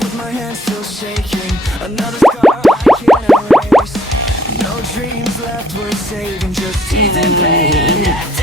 With my hands still shaking, another scar I can't erase. No dreams left worth saving, just teeth and pain.